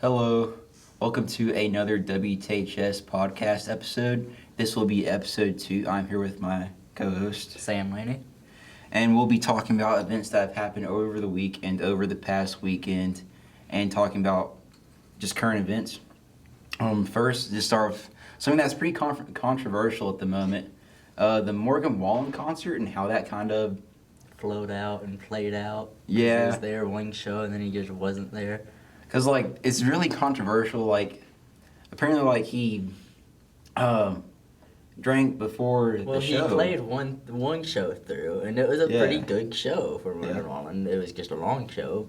Hello, welcome to another WTHS podcast episode. This will be episode 2. I'm here with my co-host, Sam Laney. and we'll be talking about events that have happened over the week and over the past weekend, and talking about just current events. First, to start with something that's pretty controversial at the moment, the Morgan Wallen concert and how that kind of Flowed out and played out. Yeah. He was there one show and then he just wasn't there. Because, it's really controversial. Apparently, he drank before the show. Well, he played one show through, and it was a Yeah. pretty good show for Morgan Wallen. It was just a long show,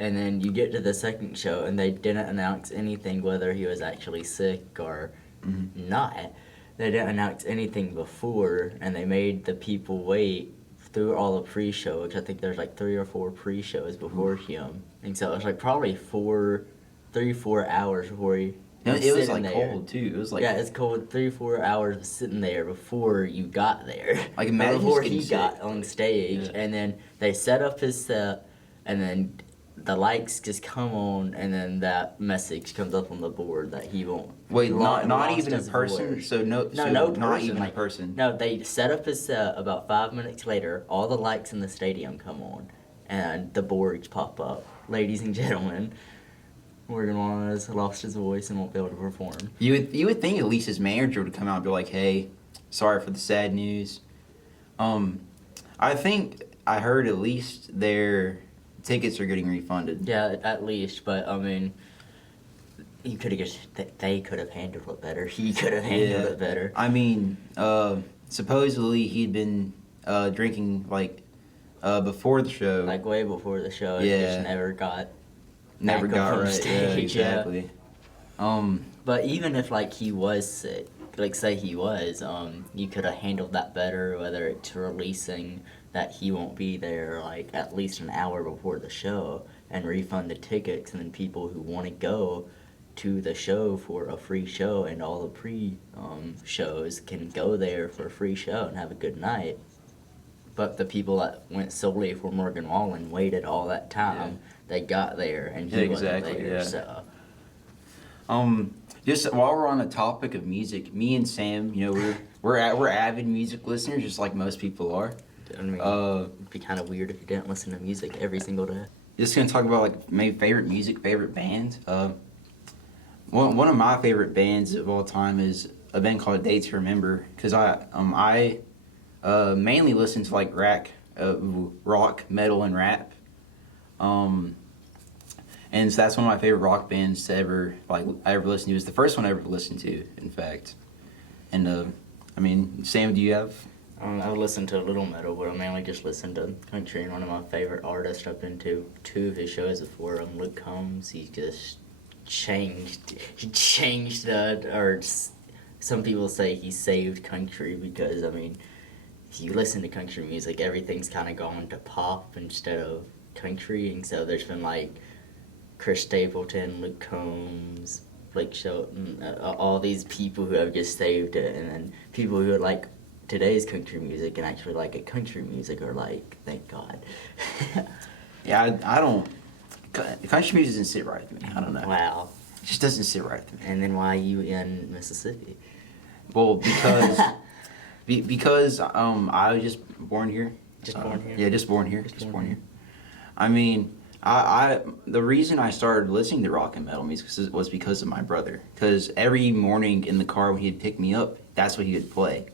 and then you get to the second show, and they didn't announce anything whether he was actually sick or not. They didn't announce anything before, and they made the people wait through all the pre-show, which I think there's 3 or 4 pre-shows before him. And so it was probably 4 hours before he It was sitting there. cold too. It was Yeah, it's cold. 3-4 hours of sitting there before you got there. Imagine before just he getting got sick. on stage, Yeah. and then they set up his set, and then the lights just come on, and then that message comes up on the board that he won't. Wait, not lost even a his person. voice. So no No not person, even a person. No, they set up his set. About 5 minutes later, all the lights in the stadium come on, and the boards pop up. Ladies and gentlemen, Morgan Wallen has lost his voice and won't be able to perform. You would think at least his manager would come out and be like, "Hey, sorry for the sad news." I think I heard at least their tickets are getting refunded. Yeah, at least, but I mean, you could have just they could have handled it better. He could have handled it better. I mean, supposedly he'd been drinking before the show. Way before the show, Yeah. it just never got Never back up got on right. stage, Yeah, yeah. exactly. But even if he was sick, say he was, you could have handled that better. Whether it's releasing that he won't be there at least an hour before the show and refund the tickets, and then people who want to go to the show for a free show and all the pre shows can go there for a free show and have a good night. But the people that went solely for Morgan Wallen waited all that time. They got there and he wasn't there. Yeah. So Just while we're on the topic of music, me and Sam, we're avid music listeners, just like most people are. I mean, it'd be kind of weird if you didn't listen to music every single day. Just gonna talk about maybe favorite music, favorite bands. One of my favorite bands of all time is a band called Day to Remember, because I mainly listen to rock, metal, and rap. And so that's one of my favorite rock bands to ever I ever listened to. It's the first one I ever listened to, in fact. And Sam, do you have? I've listened to a little metal, but I mainly just listen to country. And one of my favorite artists I've been to 2 of his shows before, Luke Combs. He just changed. He changed some people say he saved country because if you listen to country music, everything's kind of gone to pop instead of country, and so there's been Chris Stapleton, Luke Combs, Blake Shelton, all these people who have just saved it, and then people who like today's country music and actually like a country music are thank God. Yeah, I don't. Country music doesn't sit right with me. I don't know. Wow. It just doesn't sit right with me. And then why you in Mississippi? Well, because I was just born here. Just born here? Yeah, just born here. Just born here. I mean, I the reason I started listening to rock and metal music was because of my brother. Because every morning in the car when he'd pick me up, that's what he would play.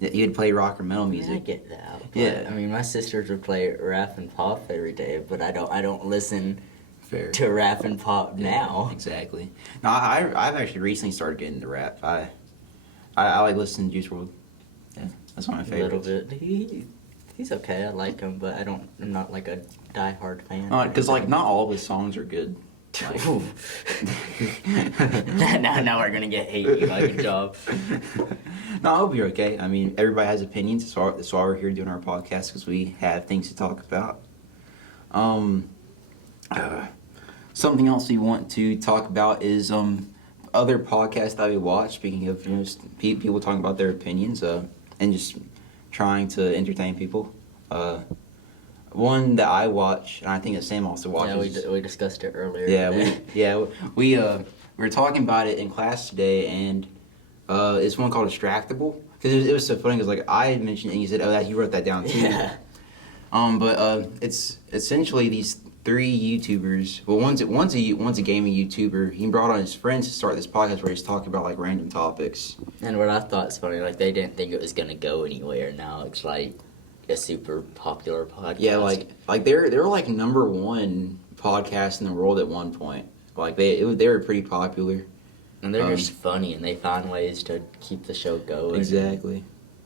He would play rock or metal music. I get that. But, Yeah. my sisters would play rap and pop every day, but I don't listen Fair. to rap and pop now. Yeah, exactly. No, I've actually recently started getting into rap. I like listening to Juice WRLD. Yeah, that's one of my A little favorites. bit. He's okay. I like him, but I'm not a diehard fan. Because not all of his songs are good. Ooh. now we're gonna get hate. Good job. No, I'll be okay. I mean, everybody has opinions. That's why we're here doing our podcast, because we have things to talk about. Something else we want to talk about is other podcasts that we watch. Speaking of people talking about their opinions and just trying to entertain people. one that I watch, and I think that Sam also Yeah, watches. we discussed it earlier. Yeah, we were talking about it in class today, and it's one called Distractable. Because it was so funny, because like I had mentioned it, and you said, "Oh, you wrote that down too." Yeah. But it's essentially these three YouTubers. Well, one's a gaming YouTuber. He brought on his friends to start this podcast where he's talking about like random topics. And what I thought is funny, like they didn't think it was gonna go anywhere. Now it's like a super popular podcast. Yeah, like they're like number one podcast in the world at one point. Like they were pretty popular. And they're just funny, and they find ways to keep the show going. Exactly.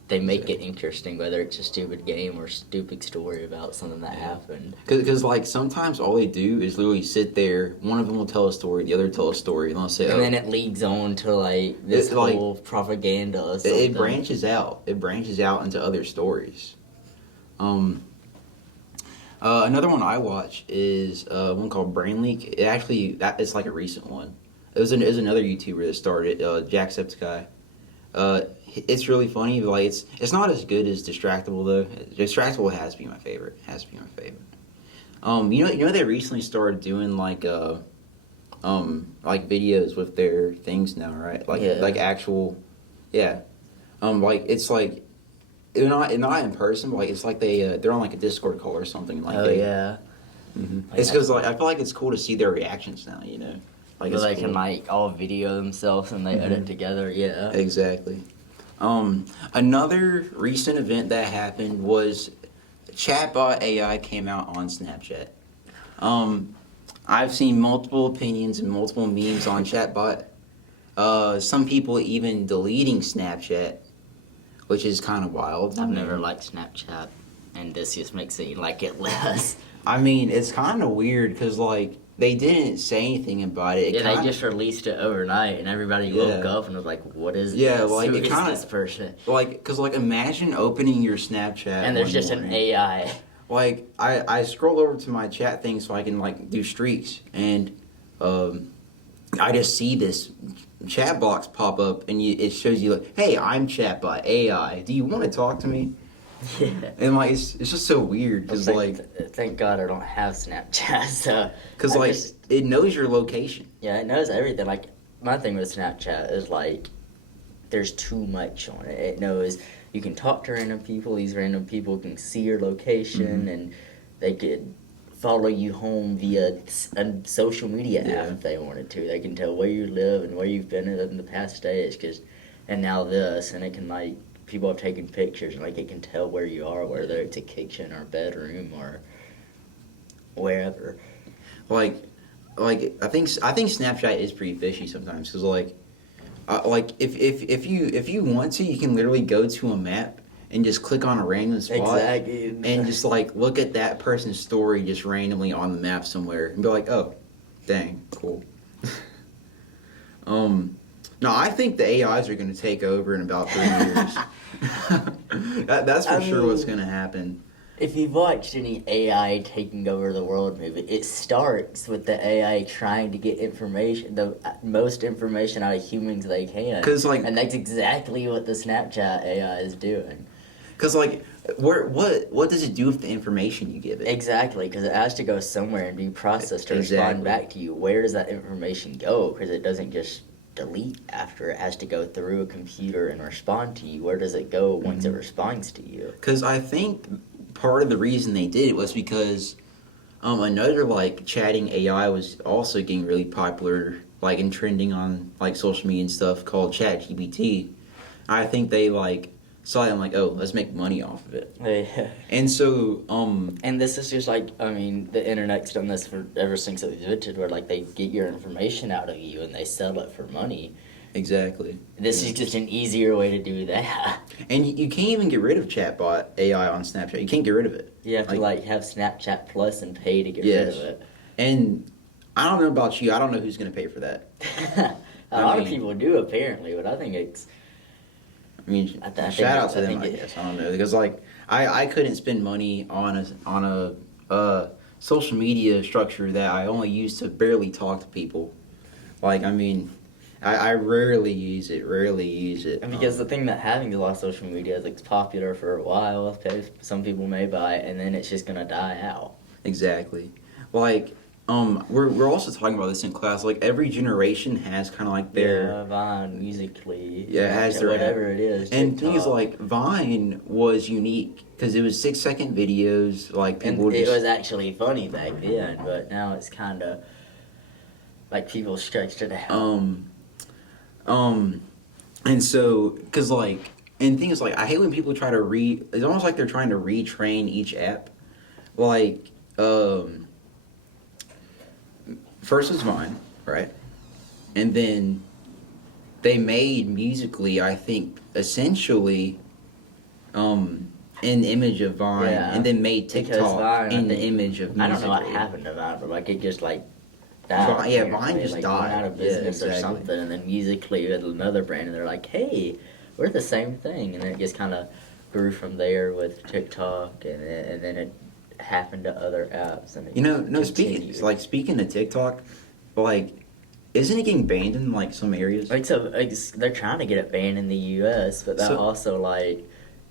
They make it interesting, whether it's a stupid game or stupid story about something that happened. Because like sometimes all they do is literally sit there. One of them will tell a story, the other tell a story, and they'll say, And then it leads on to like this whole propaganda or something. It branches out. It branches out into other stories. Another one I watch is one called Brain Leak. It's like a recent one. It was another YouTuber that started, Jacksepticeye. It's really funny, but like it's not as good as Distractable though. Distractable has to be my favorite. You know they recently started doing like videos with their things now, right? Like actual, yeah. Like it's like they're not in person, but like it's like they're on like a Discord call or something. Like yeah. Mm-hmm. It's because like I feel like it's cool to see their reactions now. You know, like they cool. can like all video themselves and they edit together. Yeah. Exactly. Another recent event that happened was chatbot AI came out on Snapchat. I've seen multiple opinions and multiple memes on chatbot. Some people even deleting Snapchat, which is kind of wild. I've never liked Snapchat, and this just makes it like it less. I mean, it's kind of weird because like they didn't say anything about it. They just released it overnight, and everybody woke up and was like, "What is this? Like Who is this person?" Like, because like imagine opening your Snapchat and there's just an AI. Like I scroll over to my chat thing so I can like do streaks, and I just see this chat box pop up, and it shows you like, "Hey, I'm chatbot AI. Do you want to talk to me?" Yeah. And like it's just so weird because thank God I don't have Snapchat, so because like it knows your location. Yeah, it knows everything. Like my thing with Snapchat is like there's too much on it. It knows you can talk to random people. These random people can see your location, and they could follow you home via a social media app if they wanted to. They can tell where you live and where you've been in the past days. And now this, and it can like people have taken pictures, and like it can tell where you are, whether it's a kitchen or bedroom or wherever. Like I think Snapchat is pretty fishy sometimes because if you want to, you can literally go to a map and just click on a random spot and just like look at that person's story just randomly on the map somewhere and be like, oh, dang, cool. No, I think the AIs are going to take over in about 3 years. That's for sure what's going to happen. If you've watched any AI taking over the world movie, it starts with the AI trying to get information, the most information out of humans they can. And that's exactly what the Snapchat AI is doing. Because, like, what does it do with the information you give it? Exactly, because it has to go somewhere and be processed to respond back to you. Where does that information go? Because it doesn't just delete after. It has to go through a computer and respond to you. Where does it go once it responds to you? Because I think part of the reason they did it was because another like chatting AI was also getting really popular, like and trending on like social media and stuff called ChatGPT. I think they like saw it and like, oh, let's make money off of it. Yeah. And so and this is just like, I mean, the internet's done this for ever since it was invented, where like they get your information out of you and they sell it for money. Exactly. This is just an easier way to do that. And you can't even get rid of chatbot AI on Snapchat. You can't get rid of it. You have to like have Snapchat Plus and pay to get rid of it. And I don't know about you. I don't know who's going to pay for that. A lot of people do apparently, but I think it's. I mean, shout out to them. I guess I don't know because like I couldn't spend money on a social media structure that I only use to barely talk to people. Like I mean. I rarely use it. And because the thing that having a lot of social media is it's popular for a while. Okay, some people may buy it, and then it's just gonna die out. Exactly. Like, we're also talking about this in class. Like, every generation has kind of like their Vine, Musically, Yeah, it has their whatever it is. and things TikTok. like Vine was unique because it was 6-second videos. Like people And would it just was actually funny back then, but now it's kind of like people stretched it out. And so because like and things like I hate when people try to it's almost like they're trying to retrain each app. Like first was Vine, right? And then they made Musically, I think, essentially an image of Vine, Yeah, and then made because TikTok Vine, I in the think- image of I Musically. don't know what happened to Vine, but like it just like died. Vine- yeah, apparently. Vine just like, died. Went out of Yeah, business or exactly. something, and then Musically with another brand, and they're like, "Hey, we're the same thing," and then it just kind of grew from there with TikTok, and then it happened to other apps, and it You know, just no. continued. Speaking of TikTok, like, isn't it getting banned in like some areas? They're trying to get it banned in the U.S., but that So- also like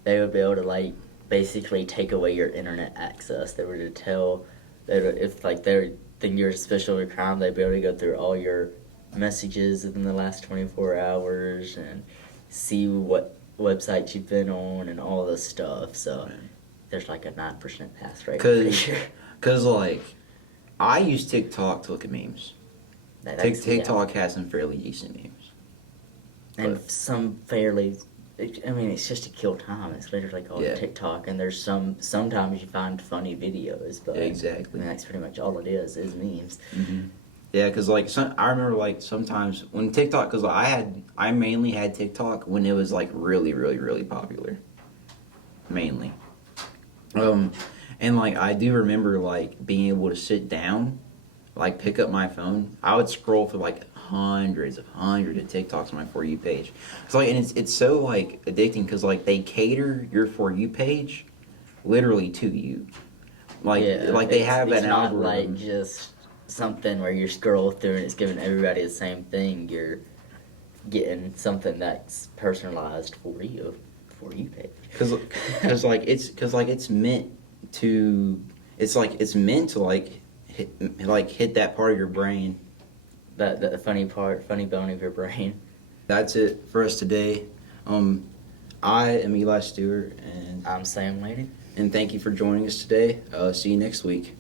they would be able to like basically take away your internet access. They were to tell that if like they're think you're a suspicious of a crime, they'd be able to go through all your messages within the last 24 hours and see what websites you've been on and all this stuff. So there's like a 9% pass rate. I'm pretty sure. Cause like, I use TikTok to look at memes. That's- TikTok has some fairly decent memes. And But- some fairly, I mean, it's just to kill time. It's literally called Yeah. TikTok, and there's sometimes you find funny videos, but Exactly. I mean, that's pretty much all it is memes. Mm-hmm. Yeah, cause like I remember like sometimes when TikTok, cause I mainly had TikTok when it was like really really really popular. Mainly. And like I do remember like being able to sit down, like pick up my phone. I would scroll through like hundreds of TikToks on my For You page. It's like, and it's so like addicting because like they cater your For You page literally to you. Like they have it's an not algorithm. like just something where you scroll through and it's giving everybody the same thing. You're getting something that's personalized for you page. Cause like it's meant to. It's meant to hit that part of your brain. The funny bone of your brain. That's it for us today. I am Eli Stewart, I'm Sam Lady. and thank you for joining us today. See you next week.